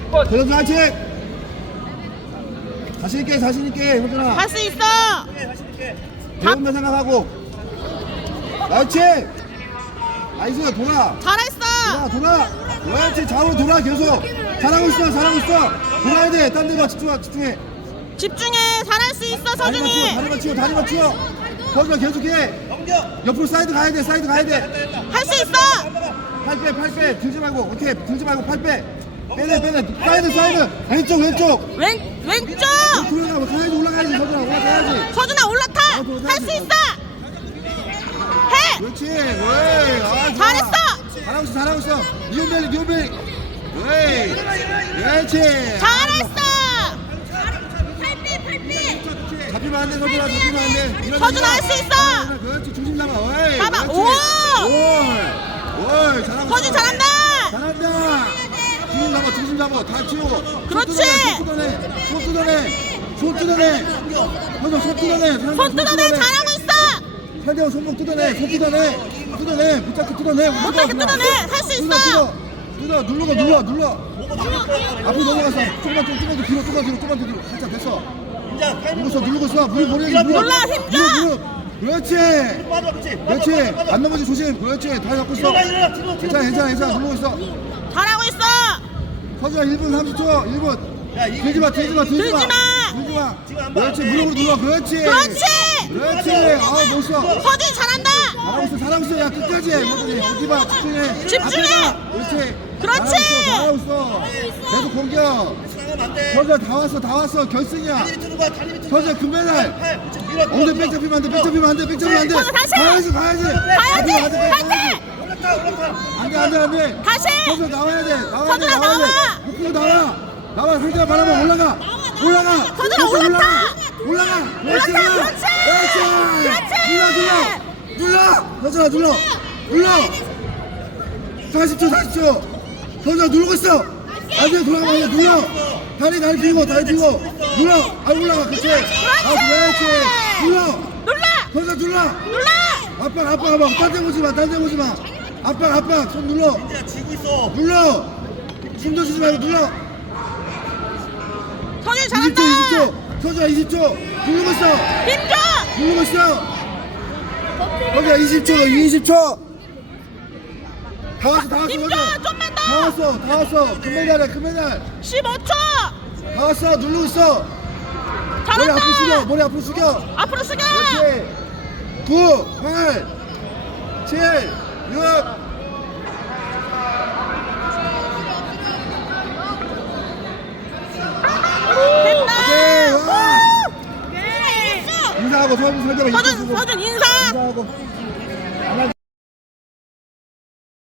대현수 화이팅! 자신있게 자신있게 효준아 할 수 있어. 배운다 생각하고 그렇지 나이스 돌아 잘했어. 돌아 그렇지 좌우로 돌아 계속 잘하고 있어 돌아야 돼 딴 데 봐 집중해 집중해. 잘할 수 있어 서준이. 다리 맞추어 거기가 계속해 옆으로 사이드 가야 돼 할 수 있어. 팔 빼 들지 말고 오케이 들지 말고 팔 빼 빼내 사이드 왼쪽 왼쪽. 올라가야지 서준아 올라가야지 서준아 올라타. 할 수 있어. 해. 그렇지 왜 잘했어. 잘하고 있어 니온벨리 왜 그렇지 잘했어. 잡히면 안돼 서준아 안돼 서준아 할 수 있어. 그렇지 중심 잡아 잡아. 그렇지. 오 잘하고 서준 잘한다. 중심 잡아 다 치워 그렇지. 손 뜯어내 손 뜯어내. 잘하고 있어. 상대방 손목 뜯어내 붙잡고 뜯어내 할 수 있어. 눌러 앞으로 넘어갔어 조금만 더 뒤로 살짝 됐어 누르고 있어 무릎 눌러. 힘줘. 그렇지 안 넘어지 조심 그렇지 다리 잡고 있어 괜찮아 누르고 있어 잘하고 있어. 서준아 1분 30초 1분 들지마 그렇지 무릎으로 눌러 그렇지 멋있어 서준이 잘한다. 잘하고 있어 야 끝까지 어디봐 집중해. 그렇지. 잘하고 있어 계속 공격 서준아 다 왔어 결승이야 서준아 금메달 엉덩이 백 잡히면 안돼 가야지 안돼 다시. 서준아 나와야 돼 서준아 나와. 목표로 나와 상대가 바라봐 올라가 서준아 올라타. 그렇지 눌러 서준아 눌러 40초 서준아 누르고 있어 안돼 돌아가면 안돼 눌러 다리 비고 눌러 올라가 그렇지 눌러 서준아 눌러 압박 딴 데 보지 마 압박 손 눌러 눌러 숨도 쉬지 말고 눌러 서준이 잘한다. 20초 서준아 20초 누르고 있어 거기야 20초 다 왔어 힘줘. 좀만 더. 다 왔어 금메달 15초. 다 왔어 누르고 있어 잘한다. 머리 앞으로 숙여 앞으로 숙여. 그렇지 9 8 7 6 됐다. 인사하고 서준 서준 인사. 인사하고